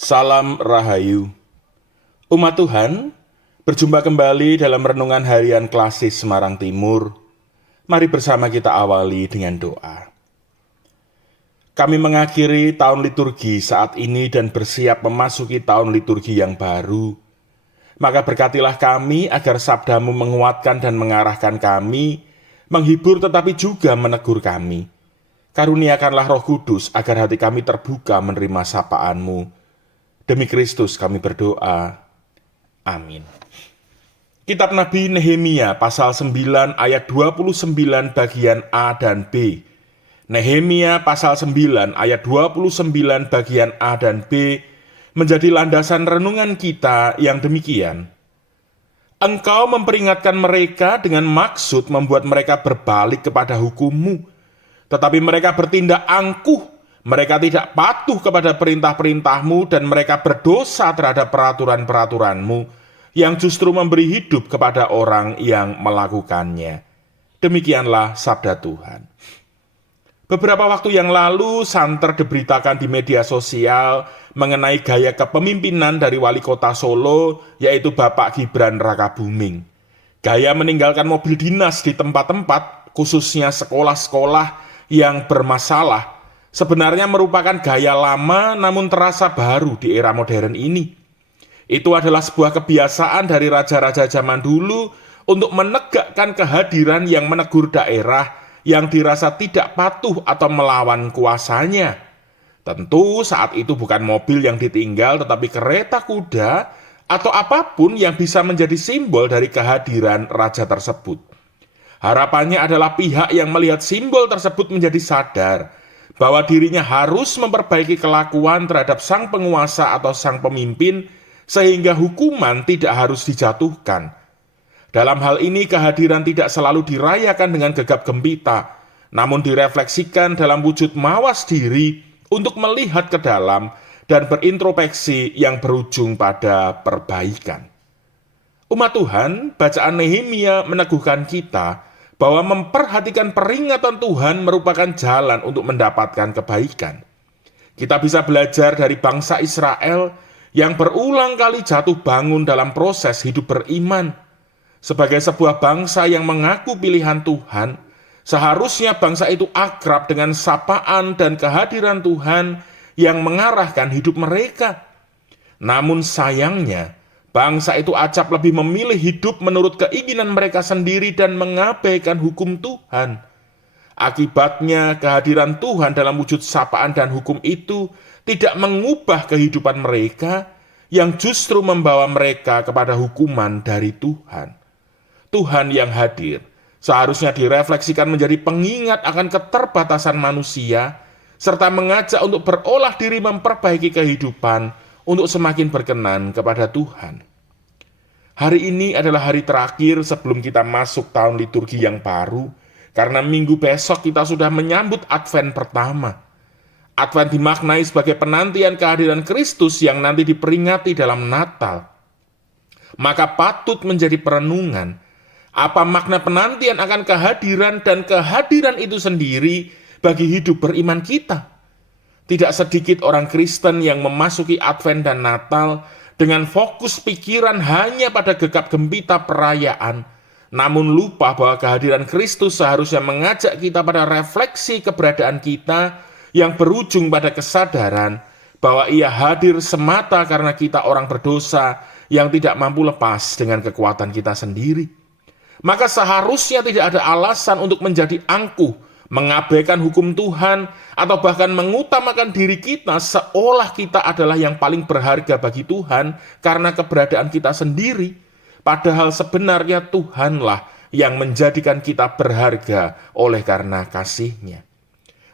Salam Rahayu. Umat Tuhan, berjumpa kembali dalam renungan harian Klasis Semarang Timur. Mari bersama kita awali dengan doa. Kami mengakhiri tahun liturgi saat ini dan bersiap memasuki tahun liturgi yang baru. Maka berkatilah kami agar sabdamu menguatkan dan mengarahkan kami, menghibur tetapi juga menegur kami. Karuniakanlah Roh Kudus agar hati kami terbuka menerima sapaan-Mu. Demi Kristus kami berdoa. Amin. Kitab Nabi Nehemia pasal 9 ayat 29 bagian A dan B. Nehemia pasal 9 ayat 29 bagian A dan B menjadi landasan renungan kita yang demikian. Engkau memperingatkan mereka dengan maksud membuat mereka berbalik kepada hukum-Mu, tetapi mereka bertindak angkuh. Mereka tidak patuh kepada perintah-perintah-Mu dan mereka berdosa terhadap peraturan-peraturan-Mu yang justru memberi hidup kepada orang yang melakukannya. Demikianlah sabda Tuhan. Beberapa waktu yang lalu, santer diberitakan di media sosial mengenai gaya kepemimpinan dari wali kota Solo, yaitu Bapak Gibran Rakabuming. Gaya meninggalkan mobil dinas di tempat-tempat, khususnya sekolah-sekolah yang bermasalah, sebenarnya merupakan gaya lama namun terasa baru di era modern ini. Itu adalah sebuah kebiasaan dari raja-raja zaman dulu untuk menegakkan kehadiran yang menegur daerah yang dirasa tidak patuh atau melawan kuasanya. Tentu saat itu bukan mobil yang ditinggal tetapi kereta kuda atau apapun yang bisa menjadi simbol dari kehadiran raja tersebut. Harapannya adalah pihak yang melihat simbol tersebut menjadi sadar bahwa dirinya harus memperbaiki kelakuan terhadap sang penguasa atau sang pemimpin sehingga hukuman tidak harus dijatuhkan. Dalam hal ini kehadiran tidak selalu dirayakan dengan gegap gempita, namun direfleksikan dalam wujud mawas diri untuk melihat ke dalam dan berintrospeksi yang berujung pada perbaikan. Umat Tuhan, bacaan Nehemia meneguhkan kita bahwa memperhatikan peringatan Tuhan merupakan jalan untuk mendapatkan kebaikan. Kita bisa belajar dari bangsa Israel yang berulang kali jatuh bangun dalam proses hidup beriman. Sebagai sebuah bangsa yang mengaku pilihan Tuhan, seharusnya bangsa itu akrab dengan sapaan dan kehadiran Tuhan yang mengarahkan hidup mereka. Namun sayangnya, bangsa itu acap lebih memilih hidup menurut keinginan mereka sendiri dan mengabaikan hukum Tuhan. Akibatnya, kehadiran Tuhan dalam wujud sapaan dan hukum itu tidak mengubah kehidupan mereka, yang justru membawa mereka kepada hukuman dari Tuhan. Tuhan yang hadir seharusnya direfleksikan menjadi pengingat akan keterbatasan manusia, serta mengajak untuk berolah diri memperbaiki kehidupan untuk semakin berkenan kepada Tuhan. Hari ini adalah hari terakhir sebelum kita masuk tahun liturgi yang baru, karena minggu besok kita sudah menyambut Advent pertama. Advent dimaknai sebagai penantian kehadiran Kristus yang nanti diperingati dalam Natal. Maka patut menjadi perenungan, apa makna penantian akan kehadiran dan kehadiran itu sendiri bagi hidup beriman kita. Tidak sedikit orang Kristen yang memasuki Advent dan Natal dengan fokus pikiran hanya pada gegap gempita perayaan, namun lupa bahwa kehadiran Kristus seharusnya mengajak kita pada refleksi keberadaan kita yang berujung pada kesadaran bahwa Ia hadir semata karena kita orang berdosa yang tidak mampu lepas dengan kekuatan kita sendiri. Maka seharusnya tidak ada alasan untuk menjadi angkuh, mengabaikan hukum Tuhan, atau bahkan mengutamakan diri kita seolah kita adalah yang paling berharga bagi Tuhan karena keberadaan kita sendiri. Padahal sebenarnya Tuhanlah yang menjadikan kita berharga oleh karena kasih-Nya.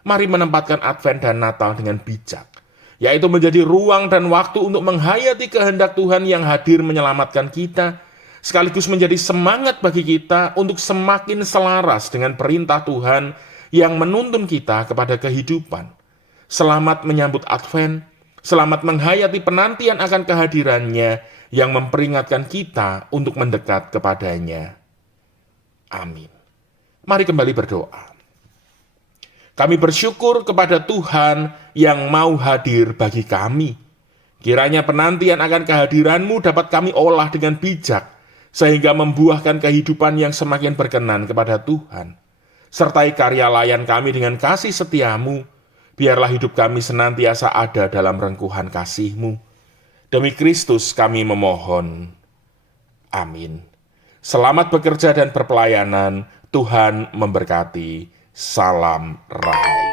Mari menempatkan Advent dan Natal dengan bijak, yaitu menjadi ruang dan waktu untuk menghayati kehendak Tuhan yang hadir menyelamatkan kita, sekaligus menjadi semangat bagi kita untuk semakin selaras dengan perintah Tuhan yang menuntun kita kepada kehidupan. Selamat menyambut Advent, selamat menghayati penantian akan kehadirannya yang memperingatkan kita untuk mendekat kepadanya. Amin. Mari kembali berdoa. Kami bersyukur kepada Tuhan yang mau hadir bagi kami. Kiranya penantian akan kehadiran-Mu dapat kami olah dengan bijak, sehingga membuahkan kehidupan yang semakin berkenan kepada Tuhan. Sertai karya layan kami dengan kasih setia-Mu, biarlah hidup kami senantiasa ada dalam rengkuhan kasih-Mu. Demi Kristus kami memohon. Amin. Selamat bekerja dan berpelayanan. Tuhan memberkati. Salam Rahayu.